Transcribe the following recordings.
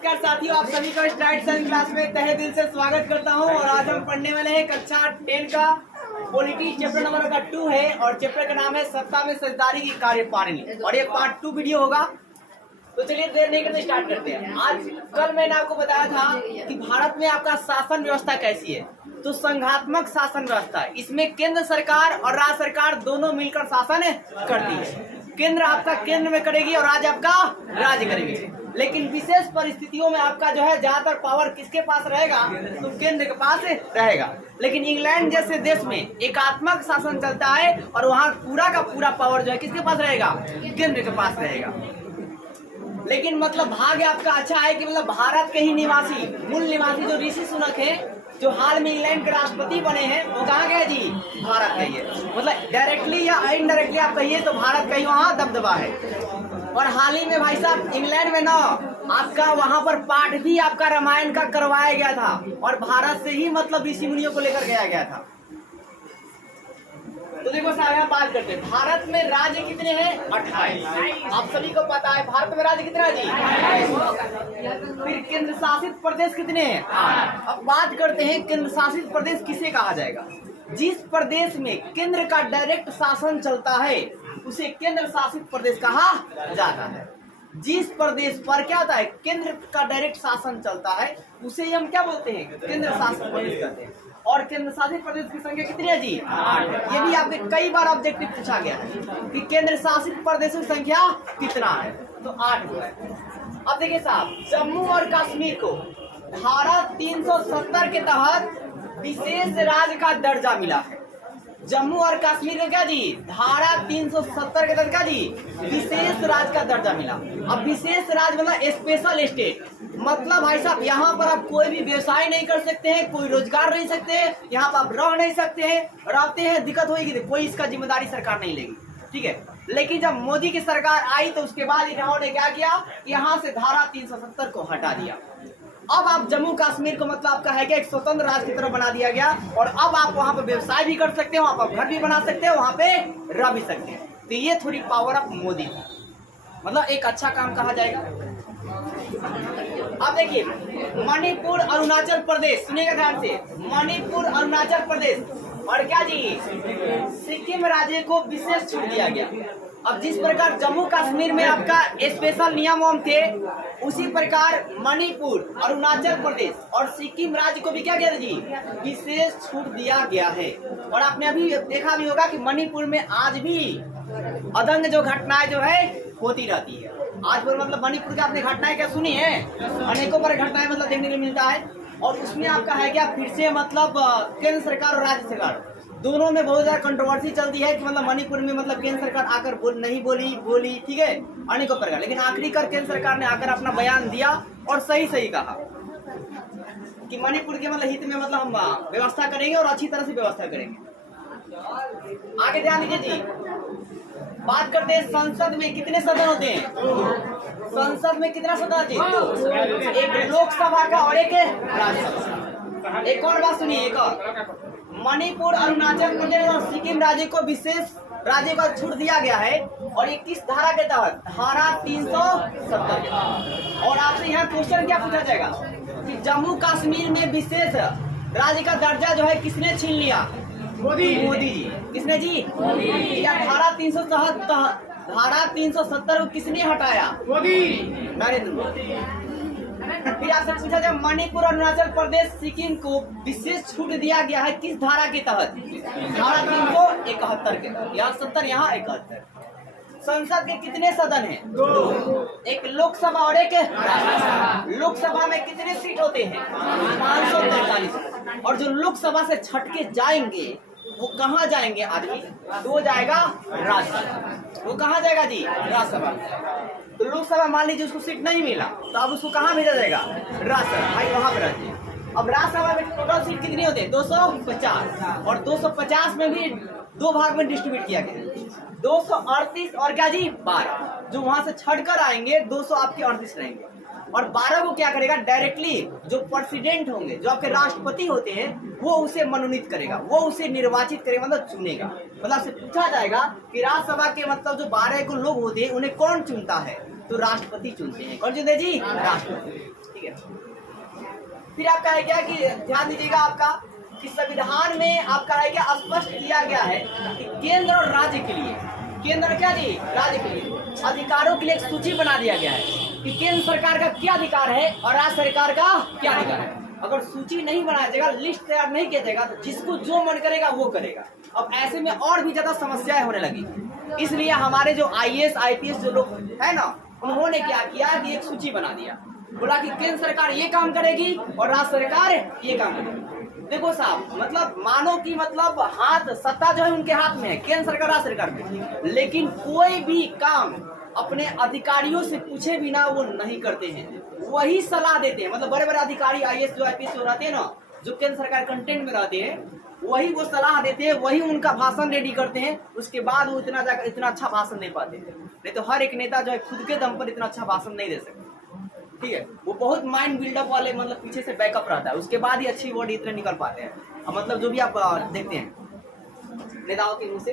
नमस्कार साथियों, आप सभी का स्टार्ट साइंस क्लास में तहे दिल से स्वागत करता हूं। और आज हम पढ़ने वाले हैं कक्षा 10 का पॉलिटी चैप्टर नंबर का 2 है और चैप्टर का नाम है सत्ता में साझेदारी की कार्यकारिणी और ये पार्ट 2 वीडियो होगा। तो चलिए देर नहीं करते स्टार्ट करते हैं। आज कल मैंने आपको बताया था कि भारत में आपका शासन व्यवस्था कैसी है। तो संघात्मक शासन व्यवस्था, इसमें केंद्र सरकार और राज्य सरकार दोनों मिलकर शासन करती है। केंद्र आपका केंद्र में करेगी और राज्य आपका राज्य करेगी। लेकिन विशेष परिस्थितियों में आपका जो है ज्यादातर पावर किसके पास रहेगा, तो केंद्र के पास रहेगा। लेकिन इंग्लैंड जैसे देश में एकात्मक शासन चलता है और वहाँ पूरा का पूरा पावर जो है किसके पास रहेगा, केंद्र के पास रहेगा। लेकिन मतलब भाग्य आपका अच्छा है कि मतलब भारत के ही निवासी, मूल निवासी जो ऋषि सुनक है, जो हाल में इंग्लैंड के राष्ट्रपति बने हैं, वो कहाँ गए जी, भारत गए है। मतलब डायरेक्टली या इनडायरेक्टली आप कहिए तो भारत का ही वहाँ दबदबा है। और हाल ही में भाई साहब इंग्लैंड में ना आपका वहाँ पर पाठ भी आपका रामायण का करवाया गया था और भारत से ही मतलब ऋषि मुनियों को लेकर गया था। तो देखो साहब यहाँ बात करते हैं, भारत में राज्य कितने हैं, 28। आप सभी को पता है भारत में राज्य कितने हैं जी। फिर केंद्र शासित प्रदेश कितने हैं। अब बात करते हैं केंद्र शासित प्रदेश किसे कहा जाएगा। जिस प्रदेश में केंद्र का डायरेक्ट शासन चलता है उसे केंद्र शासित प्रदेश कहा जाता है। जिस प्रदेश पर क्या होता है, केंद्र का डायरेक्ट शासन चलता है उसे हम क्या बोलते हैं, केंद्र शासित प्रदेश कहते हैं। और केंद्र शासित प्रदेश की संख्या कितनी है जी, 8। ये भी आपके कई बार ऑब्जेक्टिव पूछा गया है कि केंद्र शासित प्रदेशों की संख्या कितना है, तो 8 है। अब देखिए साहब, जम्मू और कश्मीर को धारा 370 के तहत विशेष राज्य का दर्जा मिला है। जम्मू और कश्मीर को क्या जी, धारा 370 के तहत क्या जी, विशेष राज्य का दर्जा मिला। अब विशेष राज्य मतलब स्पेशल स्टेट, मतलब भाई साहब यहाँ पर आप कोई भी व्यवसाय नहीं कर सकते हैं, कोई रोजगार नहीं सकते हैं, यहाँ पर आप रह नहीं सकते हैं, रहते हैं दिक्कत होगी तो कोई इसका जिम्मेदारी सरकार नहीं लेगी, ठीक है। लेकिन जब मोदी की सरकार आई तो उसके बाद इन्होंने क्या किया, यहाँ से धारा 370 को हटा दिया। अब आप जम्मू कश्मीर को मतलब आपका है क्या, एक स्वतंत्र राज्य की तरह बना दिया गया और अब आप वहाँ पे व्यवसाय भी कर सकते हैं, वहाँ पर घर भी बना सकते हैं, वहाँ पे रह भी सकते हैं। तो ये थोड़ी पावर ऑफ मोदी, मतलब एक अच्छा काम कहा जाएगा। अब देखिए मणिपुर अरुणाचल प्रदेश, सुनिएगा ध्यान से, मणिपुर अरुणाचल प्रदेश और क्या जी, सिक्किम राज्य को विशेष छूट दिया गया। अब जिस प्रकार जम्मू कश्मीर में आपका स्पेशल नियम थे, उसी प्रकार मणिपुर, अरुणाचल प्रदेश और सिक्किम राज्य को भी क्या किया जी, विशेष छूट दिया गया है। और आपने अभी देखा भी होगा कि मणिपुर में आज भी अदंग जो घटनाएं जो है होती रहती है। आज पर मतलब मणिपुर की आपने घटनाएं क्या सुनी है, अनेकों पर घटनाएं मतलब देखने को मिलता है। और उसमें आपका है क्या, फिर से मतलब केंद्र सरकार और राज्य सरकार दोनों में बहुत ज्यादा कंट्रोवर्सी चलती है कि मतलब मणिपुर में मतलब केंद्र सरकार आकर नहीं बोली, ठीक है, अनेकों प्रकार। लेकिन आखिरी कर केंद्र सरकार ने आकर अपना बयान दिया और सही कहा कि मणिपुर के मतलब हित में मतलब हम व्यवस्था करेंगे और अच्छी तरह से व्यवस्था करेंगे। आगे ध्यान दीजिए जी, बात करते हैं संसद में कितने सदन होते हैं, संसद में कितना सदन होते हैं, एक लोकसभा का और एक राज्यसभा। एक और बात सुनिए, एक और, मणिपुर, अरुणाचल प्रदेश और सिक्किम राज्य को विशेष राज्य का छूट दिया गया है और ये किस धारा के तहत, धारा 370 के तहत। और आपसे यहाँ क्वेश्चन क्या पूछा जाएगा कि जम्मू कश्मीर में विशेष राज्य का दर्जा जो है किसने छीन लिया, मोदी जी। किसने जी, मोदी। या धारा 370 को किसने हटाया, मोदी, नरेंद्र मोदी। फिर आपसे पूछा जाए मणिपुर, अरुणाचल प्रदेश, सिक्किम को विशेष छूट दिया गया है किस धारा के तहत, धारा 371 के तहत। यहाँ 70, यहाँ 71। संसद के कितने सदन हैं, 2, एक लोकसभा और एक राज्यसभा। लोकसभा में कितने सीट होते हैं, 543। और जो लोकसभा से छटके जाएंगे वो कहाँ जाएंगे आदमी, वो जाएगा राज्यसभा। वो कहाँ जाएगा जी, राज्यसभा। तो लोकसभा मान लीजिए उसको सीट नहीं मिला तो अब उसको कहाँ भेजा जाएगा, राज्यसभा, भाई वहाँ पे रहते हैं। अब राज्यसभा में टोटल सीट कितनी होते हैं, 250, और 250 में भी 2 भाग में डिस्ट्रीब्यूट किया गया, 238 और क्या जी 12। जो वहां से छटकर आएंगे 200 आपके 38 रहेंगे और 12 को क्या करेगा, डायरेक्टली जो प्रेसिडेंट होंगे, जो आपके राष्ट्रपति होते हैं, वो उसे मनोनीत करेगा, वो उसे निर्वाचित करेगा, मतलब चुनेगा। मतलब से पूछा जाएगा कि राज्यसभा के मतलब जो 12 को लोग होते हैं उन्हें कौन चुनता है, तो राष्ट्रपति चुनते हैं। कौन चुनते हैं जी, राष्ट्रपति। फिर आपका है क्या कि ध्यान दीजिएगा आपका कि संविधान में आपका है क्या स्पष्ट किया गया है कि केंद्र और राज्य के लिए, केंद्र क्या जी, राज्य के लिए अधिकारों के लिए एक सूची बना दिया गया है कि केंद्र सरकार का क्या अधिकार है और राज्य सरकार का क्या अधिकार है। अगर सूची नहीं बनाया जाएगा, लिस्ट तैयार नहीं किया जाएगा, तो जिसको जो मन करेगा वो करेगा। अब ऐसे में और भी ज्यादा समस्याएं होने लगी, इसलिए हमारे जो IAS IPS जो लोग है ना, उन्होंने क्या किया कि एक सूची बना दिया, बोला कि केंद्र सरकार ये काम करेगी और राज्य सरकार ये काम करेगी। देखो साहब, मतलब मानो कि मतलब हाथ, सत्ता जो है उनके हाथ में है, केंद्र सरकार राज्य सरकार में, लेकिन कोई भी काम अपने अधिकारियों से पूछे बिना वो नहीं करते हैं, वही सलाह देते हैं। मतलब बड़े बड़े अधिकारी IAS जो IPS जो रहते हैं ना, जो केंद्र सरकार कंटेंट में रहते हैं, वही वो सलाह देते हैं, वही उनका भाषण रेडी करते हैं। उसके बाद वो इतना अच्छा भाषण दे पाते हैं। नहीं तो हर एक नेता जो है खुद के दम पर इतना अच्छा भाषण नहीं दे सकते, ठीक है। वो बहुत माइंड बिल्डअप वाले, मतलब पीछे से बैकअप रहता है, उसके बाद ही अच्छी वर्ड इतने निकल पाते हैं। मतलब जो भी आप देखते हैं नेताओं के मुंह से।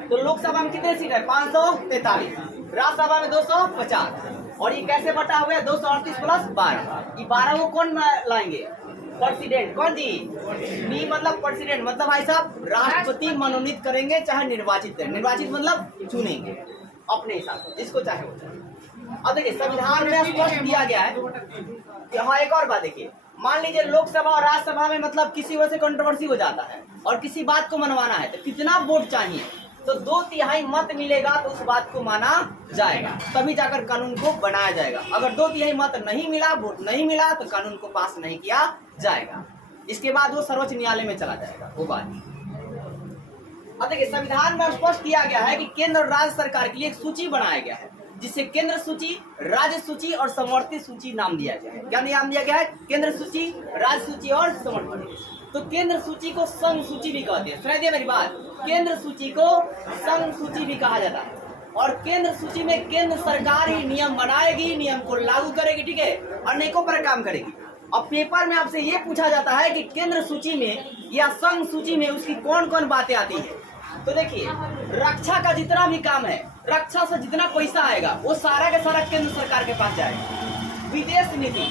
तो लोकसभा में कितने सीट है? 543, राज्यसभा में 250, और ये कैसे बटा हुआ है? 238 प्लस 12। ये 12 को कौन लाएंगे? प्रेसिडेंट। कौन जी? बी मतलब प्रेसिडेंट, मतलब भाई साहब राष्ट्रपति मनोनीत करेंगे चाहे निर्वाचित करें। निर्वाचित मतलब चुनेंगे अपने हिसाब से, जिसको चाहे वो चाहे। अब देखिए संविधान में स्पष्ट किया गया है कि हाँ, एक और बात देखिए, मान लीजिए लोकसभा और राज्यसभा में मतलब किसी वजह से कंट्रोवर्सी हो जाता है और किसी बात को मनवाना है, तो कितना वोट चाहिए? तो 2/3 मत मिलेगा तो उस बात को माना जाएगा, तभी जाकर कानून को बनाया जाएगा। अगर 2/3 मत नहीं मिला, वोट नहीं मिला, तो कानून को पास नहीं किया जाएगा। इसके बाद वो सर्वोच्च न्यायालय में चला जाएगा वो बात। अब देखिए संविधान में स्पष्ट किया गया है कि केंद्र और राज्य सरकार के लिए एक सूची बनाया गया है, जिसे केंद्र सूची, राज्य सूची और समवर्ती सूची नाम दिया गया है। क्या नाम दिया गया है? केंद्र सूची, राज्य सूची और समवर्ती। तो केंद्र सूची को संघ सूची भी कहते हैं। सुनाइए मेरी बात, केंद्र सूची को संघ सूची भी कहा जाता है। और केंद्र सूची में केंद्र सरकार ही नियम बनाएगी, नियम को लागू करेगी, ठीक है, अनेकों पर काम करेगी। अब पेपर में आपसे ये पूछा जाता है कि केंद्र सूची में या संघ सूची में उसकी कौन कौन बातें आती है। तो देखिए रक्षा का जितना भी काम है, रक्षा से जितना पैसा आएगा वो सारा का सारा केंद्र सरकार के पास जाएगा। विदेश नीति,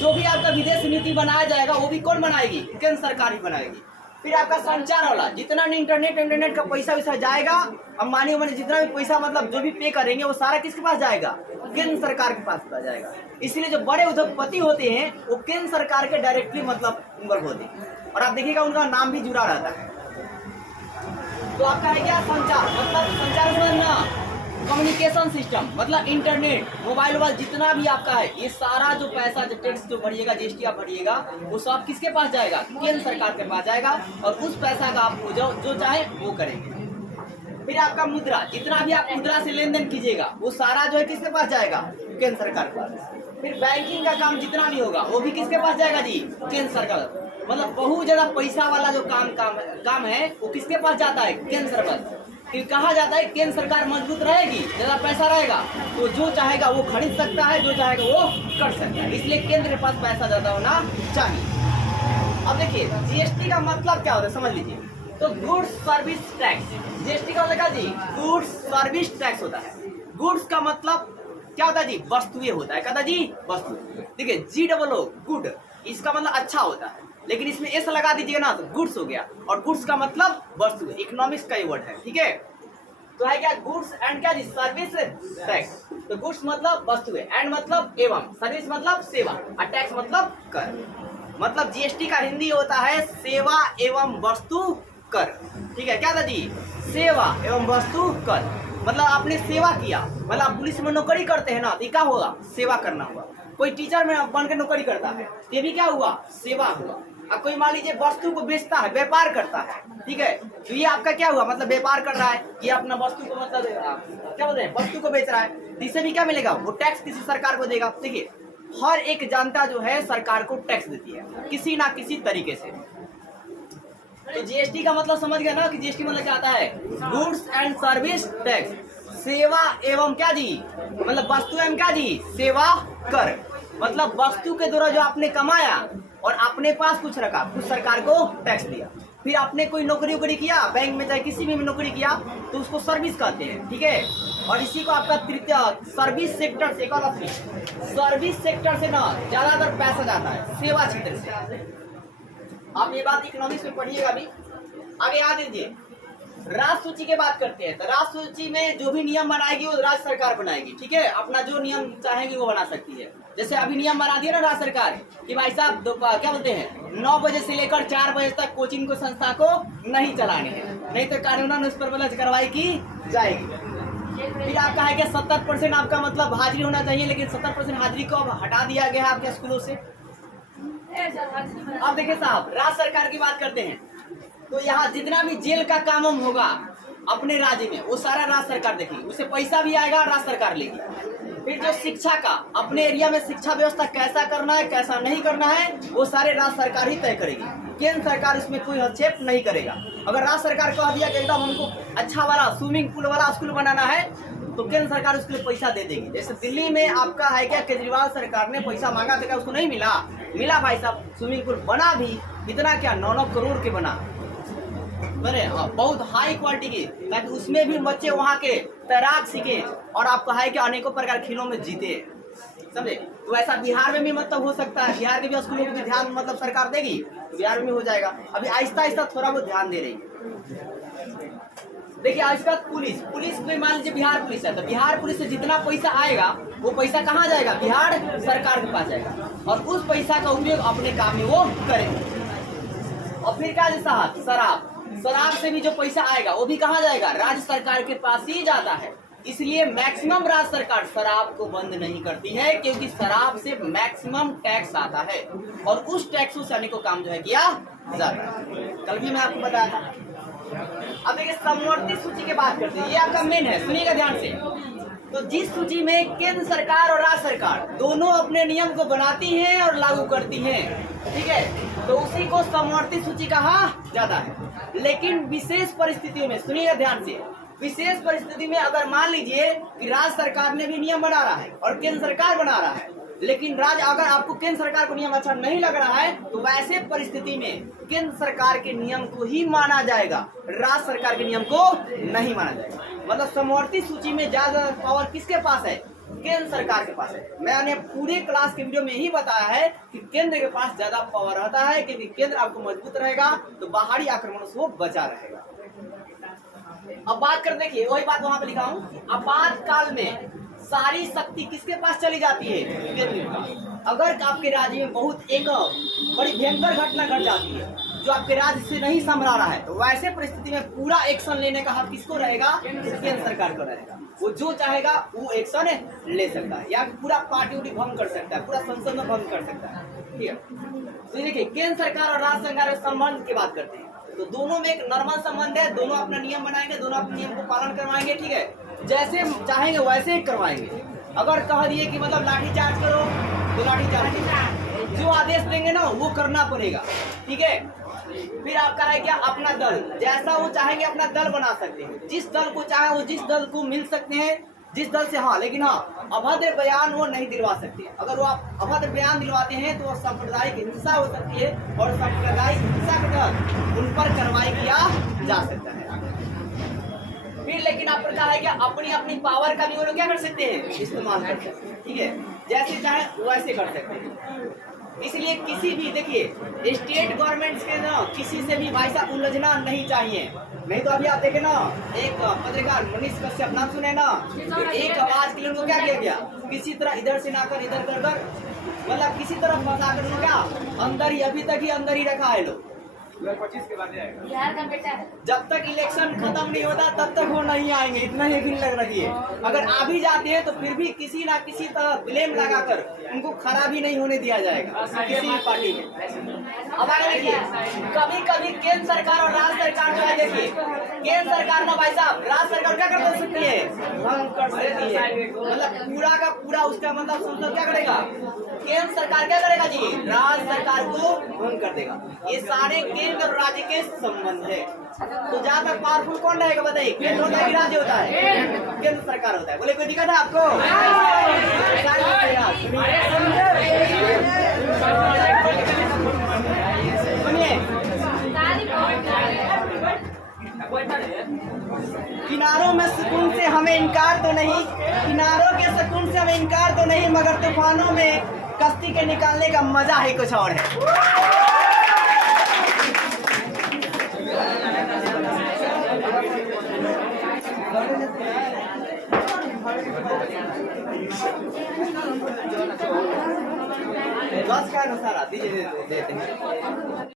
जो भी आपका विदेश नीति बनाया जाएगा वो भी कौन बनाएगी? केंद्र सरकार ही बनाएगी। फिर आपका संचार वाला, जितना इंटरनेट का पैसा वैसा जाएगा, अब मानिए मैंने जितना भी पैसा मतलब जो भी पे करेंगे वो सारा किसके पास जाएगा? केंद्र सरकार के पास जाएगा। इसलिए जो बड़े उद्योगपति होते हैं वो केंद्र सरकार के डायरेक्टली मतलब इन्वॉल्व होते हैं, और आप देखिएगा उनका नाम भी जुड़ा रहता है। तो आपका है क्या? संचार, मतलब संचार समझना, कम्युनिकेशन सिस्टम मतलब इंटरनेट, मोबाइल वोबाइल जितना भी आपका है, ये सारा जो पैसा, जो टैक्स जो भरिएगा, GST आप भरिएगा, वो सब किसके पास जाएगा? केंद्र सरकार के पास जाएगा। और उस पैसा का आप जो चाहे वो करेंगे। फिर आपका मुद्रा, जितना भी आप मुद्रा से लेन देन कीजिएगा वो सारा जो है किसके पास जाएगा? केंद्र सरकार के पास। फिर बैंकिंग का काम जितना भी होगा वो भी किसके पास जाएगा जी? केंद्र सरकार। मतलब बहुत ज्यादा पैसा वाला जो काम है वो किसके पास जाता है? केंद्र सरकार। फिर कहा जाता है केंद्र सरकार मजबूत रहेगी, ज्यादा पैसा रहेगा तो जो चाहेगा वो खरीद सकता है, जो चाहेगा वो कर सकता है, इसलिए केंद्र के पास पैसा ज्यादा होना चाहिए। अब देखिए GST का मतलब क्या होता है समझ लीजिए। तो गुड्स सर्विस टैक्स, GST का मतलब जी गुड्स सर्विस टैक्स होता है। गुड्स का मतलब क्या होता है जी? वस्तुएं होता है। कहता जी वस्तु। देखिए GOO गुड, इसका मतलब अच्छा होता है, लेकिन इसमें एस लगा दीजिएगा ना तो गुड्स हो गया, और गुड्स का मतलब वस्तु, इकोनॉमिक्स का ये वर्ड है, ठीक है। तो है क्या? गुड्स एंड क्या जी? Service tax. तो गुड्स मतलब वस्तु है, एंड मतलब एवं, सर्विस मतलब सेवा, और टैक्स मतलब कर। मतलब GST का हिंदी होता है सेवा एवं वस्तु कर, ठीक है। क्या था जी? सेवा एवं वस्तु कर। मतलब आपने सेवा किया, मतलब आप पुलिस में नौकरी करते हैं ना, तो क्या होगा? सेवा करना होगा। कोई टीचर में बन के नौकरी करता है, ये भी क्या हुआ? सेवा हुआ। अब कोई मान लीजिए वस्तु को बेचता है, व्यापार करता है, ठीक है, तो ये आपका क्या हुआ? मतलब व्यापार कर रहा है, ये अपना वस्तु को मतलब क्या बोलते हैं? वस्तु को बेच रहा है, तो इससे भी क्या मिलेगा? वो टैक्स किसी सरकार को देगा। देखिए हर एक जनता जो है सरकार को टैक्स देती है किसी ना किसी तरीके से। तो GST का मतलब समझ गया ना कि GST मतलब क्या आता है? गुड्स एंड सर्विस टैक्स, सेवा एवं क्या जी? मतलब वस्तु एवं क्या जी? सेवा कर। मतलब वस्तु के द्वारा जो आपने कमाया और अपने पास कुछ रखा, कुछ सरकार को टैक्स दिया। फिर आपने कोई नौकरी वोकरी किया, बैंक में चाहे किसी भी नौकरी किया, तो उसको सर्विस कहते हैं, ठीक है। और इसी को आपका तृतीय सर्विस सेक्टर से, सर्विस सेक्टर से ना ज्यादातर पैसा जाता है, सेवा क्षेत्र से। आप ये बात इकोनॉमिक्स में पढ़िएगा अभी। आगे याद दीजिए, राज्य सूची की बात करते हैं, तो राज्य सूची में जो भी नियम बनाएगी वो राज्य सरकार बनाएगी, ठीक है। अपना जो नियम चाहेगी वो बना सकती है। जैसे अभी नियम बना दिया ना राज्य सरकार कि भाई साहब क्या बोलते हैं, 9 बजे से लेकर 4 बजे तक कोचिंग को संस्था को नहीं चलाने हैं, नहीं तो कानूनन उस पर कार्रवाई की जाएगी। फिर आपका है कि 70% आपका मतलब हाजिरी होना चाहिए, लेकिन 70% हाजिरी को अब हटा दिया गया है आपके स्कूलों से। अब देखिए साहब, राज्य सरकार की बात करते हैं, तो यहाँ जितना भी जेल का काम होगा अपने राज्य में वो सारा राज्य सरकार देखेगी, उसे पैसा भी आएगा, राज्य सरकार लेगी। फिर जो शिक्षा का अपने एरिया में शिक्षा व्यवस्था कैसा करना है कैसा नहीं करना है वो सारे राज्य सरकार ही तय करेगी, केंद्र सरकार इसमें कोई हस्तक्षेप नहीं करेगा। अगर राज्य सरकार कह दिया कि एकदम हमको अच्छा वाला स्विमिंग पूल वाला स्कूल बनाना है तो केंद्र सरकार उसके लिए पैसा दे देगी। जैसे दिल्ली में आपका है क्या, केजरीवाल सरकार ने पैसा मांगा था, उसको नहीं मिला भाई साहब, स्विमिंग पूल बना भी इतना क्या 9 करोड़ के बना, बने बहुत हाई क्वालिटी की, ताकि उसमें भी बच्चे वहाँ के तैराक सीखे और आपको है कि अनेकों प्रकार खेलों में जीते, समझे। तो ऐसा बिहार में भी मतलब हो सकता है, बिहार के भी स्कूलों को भी ध्यान मतलब सरकार देगी तो बिहार में हो जाएगा। अभी आहिस्ता आहिस्ता थोड़ा बहुत ध्यान दे रही है। देखिए आज तक पुलिस कोई मान लीजिए बिहार पुलिस है, तो बिहार पुलिस से जितना पैसा आएगा वो पैसा कहाँ जाएगा, बिहार सरकार के पास जाएगा, और उस पैसा का उपयोग अपने काम में वो करेंगे। और फिर क्या साहब, शराब से भी जो पैसा आएगा वो भी कहाँ जाएगा, राज्य सरकार के पास ही जाता है। इसलिए मैक्सिमम राज्य सरकार शराब को बंद नहीं करती है, क्योंकि शराब से मैक्सिमम टैक्स आता है और उस टैक्सों से अनेकों काम जो है किया जाता है। कल भी मैं आपको बताया था। अब देखिए समवर्ती सूची की बात करते हैं, ये आपका मेन है, सुनिएगा ध्यान से। तो जिस सूची में केंद्र सरकार और राज्य सरकार दोनों अपने नियम को बनाती हैं और लागू करती हैं, ठीक है, तो उसी को समवर्ती सूची कहा जाता है। लेकिन विशेष परिस्थितियों में, सुनिएगा ध्यान से, विशेष परिस्थिति में अगर मान लीजिए कि राज्य सरकार ने भी नियम बना रहा है और केंद्र सरकार बना रहा है, लेकिन राज्य अगर आपको केंद्र सरकार को नियम अच्छा नहीं लग रहा है तो वैसे परिस्थिति में केंद्र सरकार के नियम को ही माना जाएगा, राज्य सरकार के नियम को नहीं माना जाएगा। मतलब समवर्ती सूची में ज्यादा पावर किसके पास है, केंद्र सरकार के पास है। मैंने पूरे क्लास के वीडियो में ही बताया है कि केंद्र के पास ज्यादा पावर रहता है, क्योंकि केंद्र आपको मजबूत रहेगा तो बाहरी आक्रमणों से वो बचा रहेगा। अब बात कर, देखिए वही बात वहां पे लिखा हूँ, आपातकाल में सारी शक्ति किसके पास चली जाती है, केंद्र का। अगर आपके राज्य में बहुत एक बड़ी भयंकर घटना घट जाती है जो आपके राज्य से नहीं संभला रहा है, तो वैसे परिस्थिति में पूरा एक्शन लेने का हक किसको रहेगा, केंद्र सरकार को रहेगा। वो जो चाहेगा वो एक्शन ले सकता है, या पूरा पार्टी उटी भंग कर सकता है, पूरा संसद में भंग कर सकता है, ठीक है। तो देखिए केंद्र सरकार और राज्य सरकार के संबंध की बात करते हैं, तो दोनों में एक नॉर्मल संबंध है, दोनों अपना नियम बनाएंगे, दोनों अपने नियम को पालन करवाएंगे, ठीक है, जैसे चाहेंगे वैसे ही करवाएंगे। अगर कह दिए कि मतलब लाठी चार्ज करो तो लाठी चार्ज, जो आदेश देंगे ना वो करना पड़ेगा, ठीक है। फिर आपका है क्या, अपना दल, जैसा वो चाहेंगे अपना दल बना सकते हैं, जिस दल को चाहे वो जिस दल को मिल सकते हैं, जिस दल से, हाँ लेकिन हाँ अभद्र बयान वो नहीं दिलवा सकते। अगर वो आप अभद्र बयान दिलवाते हैं तो सांप्रदायिक हिंसा हो सकती है और सांप्रदायिक हिंसा के तहत उन पर कार्रवाई किया जा सकता है। फिर लेकिन आप कहा है कि अपनी अपनी पावर का भी वो लोग क्या कर सकते हैं, इस्तेमाल कर सकते हैं, ठीक है, जैसे चाहे वैसे कर सकते हैं। इसलिए किसी भी, देखिए स्टेट गवर्नमेंट्स के ना किसी से भी भाई साहब उलझना नहीं चाहिए। नहीं तो अभी आप देखे ना, एक पत्रकार मनीष कश्यप नाम सुने ना, एक आवाज के लिए उनको क्या किया गया, किसी तरह इधर से ना कर इधर कर, मतलब किसी तरह फंसा कर क्या अंदर ही, अभी तक ही अंदर ही रखा है लोग। 25 के बाद जब तक इलेक्शन खत्म नहीं होता तब तक वो नहीं आएंगे, इतना यकीन लग रही है। अगर आ भी जाते हैं तो फिर भी किसी ना किसी तरह ब्लेम लगाकर उनको खड़ा भी नहीं होने दिया जाएगा किसी भी पार्टी में। अब आगे देखिए, कभी कभी केंद्र सरकार और राज्य सरकार जो है, देखिए केंद्र सरकार ना भाई साहब राज्य सरकार क्या कर सकती है, भंग कर सकती है, मतलब पूरा का पूरा उसका मतलब संसद क्या करेगा, केंद्र सरकार क्या करेगा जी, राज्य सरकार को भंग कर देगा। ये सारे केंद्र और राज्य के संबंध है। तो जहाँ तक पावरफुल कौन रहेगा बताइए, केंद्र होता है कि राज्य होता है, केंद्र सरकार होता है। बोले कोई दिक्कत है आपको, सुनिए किनारों में सुकून से हमें इनकार तो नहीं, किनारों के सुकून से हमें इनकार तो नहीं, मगर तूफानों में कश्ती के निकालने का मजा ही कुछ और है। बस का सारा दीजिए देते हैं।